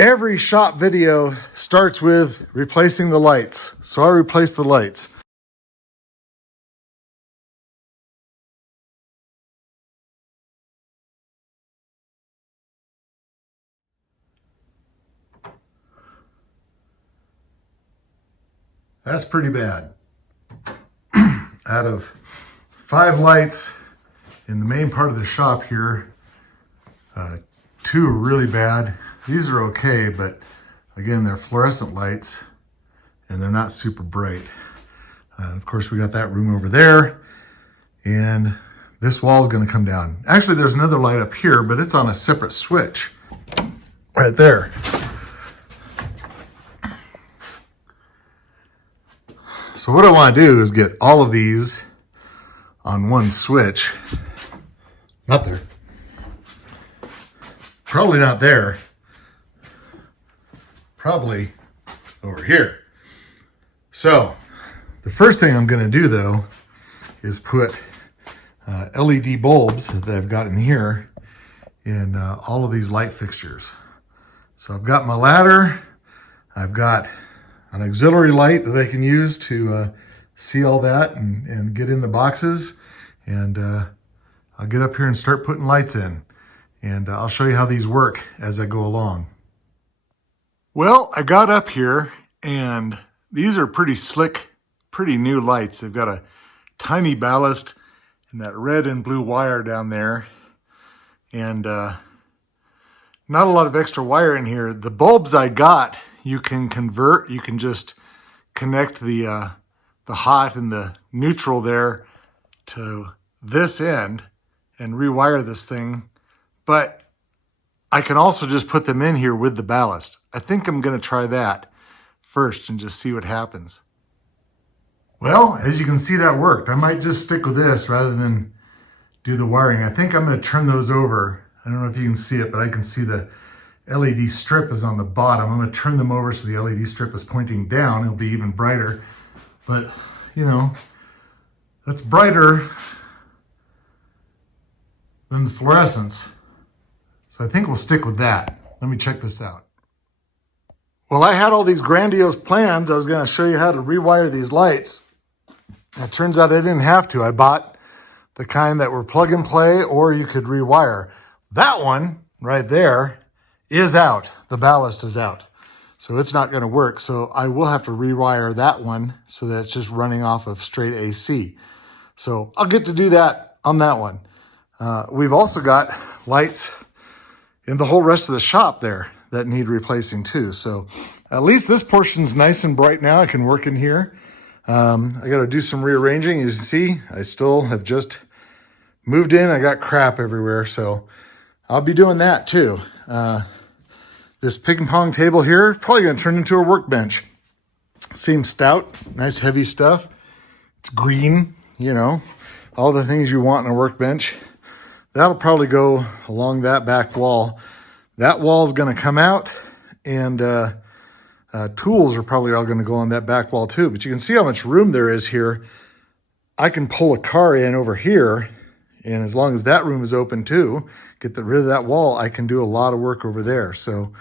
Every shop video starts with replacing the lights. So I replaced the lights. That's pretty bad. Out of 5 lights in the main part of the shop here, 2 are really bad. These are okay, but again, they're fluorescent lights and they're not super bright. Of course, we got that room over there, and this wall is going to come down. Actually, there's another light up here, but it's on a separate switch right there. So what I want to do is get all of these on one switch. Not there. Probably not there. Probably over here. So the first thing I'm going to do though is put LED bulbs that I've got in here in all of these light fixtures. So I've got my ladder. I've got an auxiliary light that I can use to see all that and get in the boxes. And I'll get up here and start putting lights in. And I'll show you how these work as I go along. Well, I got up here and these are pretty slick, pretty new lights. They've got a tiny ballast and that red and blue wire down there. And not a lot of extra wire in here. The bulbs I got, you can convert. You can just connect the hot and the neutral there to this end and rewire this thing. But I can also just put them in here with the ballast. I think I'm going to try that first and just see what happens. Well, as you can see, that worked. I might just stick with this rather than do the wiring. I think I'm going to turn those over. I don't know if you can see it, but I can see the LED strip is on the bottom. I'm going to turn them over so the LED strip is pointing down. It'll be even brighter. But, you know, that's brighter than the fluorescence. So I think we'll stick with that. Let me check this out. Well, I had all these grandiose plans. I was going to show you how to rewire these lights. It turns out I didn't have to. I bought the kind that were plug and play, or you could rewire. That one right there is out. The ballast is out. So it's not going to work. So I will have to rewire that one so that it's just running off of straight AC. So I'll get to do that on that one. We've also got lights in the whole rest of the shop there that need replacing too. So at least this portion's nice and bright now. I can work in here. I got to do some rearranging. You can see I still have just moved in. I got crap everywhere. So I'll be doing that too. This ping pong table here, probably going to turn into a workbench. Seems stout, nice heavy stuff. It's green, you know, all the things you want in a workbench. That'll probably go along that back wall. That wall's going to come out, and tools are probably all going to go on that back wall too. But you can see how much room there is here. I can pull a car in over here, and as long as that room is open too, get rid of that wall, I can do a lot of work over there. So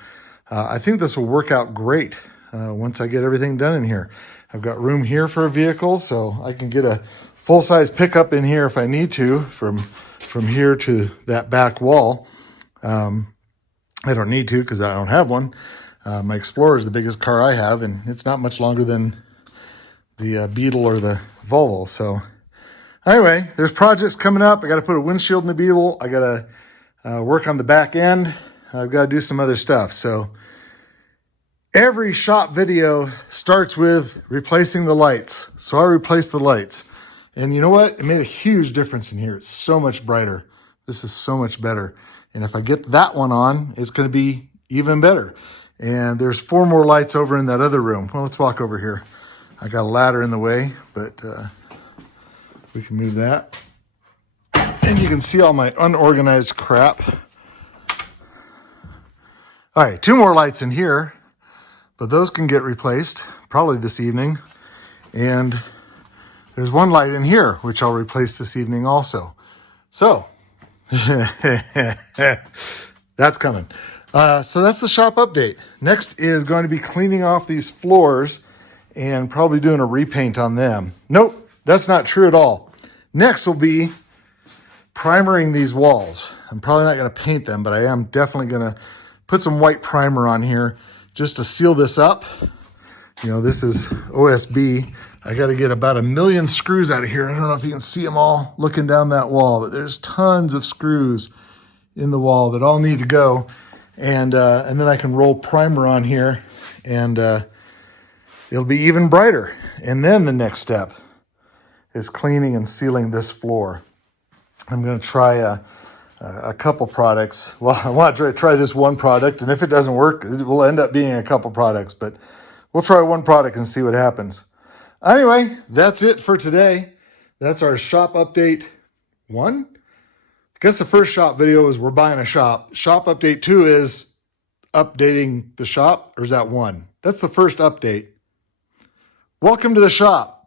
I think this will work out great once I get everything done in here. I've got room here for a vehicle, so I can get a full-size pickup in here if I need to from here to that back wall. I don't need to because I don't have one. My Explorer is the biggest car I have, and it's not much longer than the Beetle or the Volvo. So anyway, there's projects coming up. I got to put a windshield in the Beetle. I got to work on the back end. I've got to do some other stuff. So every shop video starts with replacing the lights. So I replaced the lights. And you know what? It made a huge difference in here. It's so much brighter. This is so much better. And if I get that one on, it's going to be even better. And there's 4 more lights over in that other room. Well, let's walk over here. I got a ladder in the way, but we can move that. And you can see all my unorganized crap. All right, 2 more lights in here, but those can get replaced probably this evening. And there's 1 light in here, which I'll replace this evening also. So that's coming. So that's the shop update. Next is going to be cleaning off these floors and probably doing a repaint on them. Nope, that's not true at all. Next will be primering these walls. I'm probably not going to paint them, but I am definitely going to put some white primer on here just to seal this up. You know, this is OSB. I got to get about 1 million screws out of here. I don't know if you can see them all looking down that wall, but there's tons of screws in the wall that all need to go. And then I can roll primer on here and it'll be even brighter. And then the next step is cleaning and sealing this floor. I'm going to try a couple products. Well, I want to try this one product, and if it doesn't work, it will end up being a couple products, but we'll try one product and see what happens. Anyway, that's it for today. That's our shop update 1. I guess the first shop video is we're buying a shop. Shop update 2 is updating the shop, or is that 1? That's the first update. Welcome to the shop.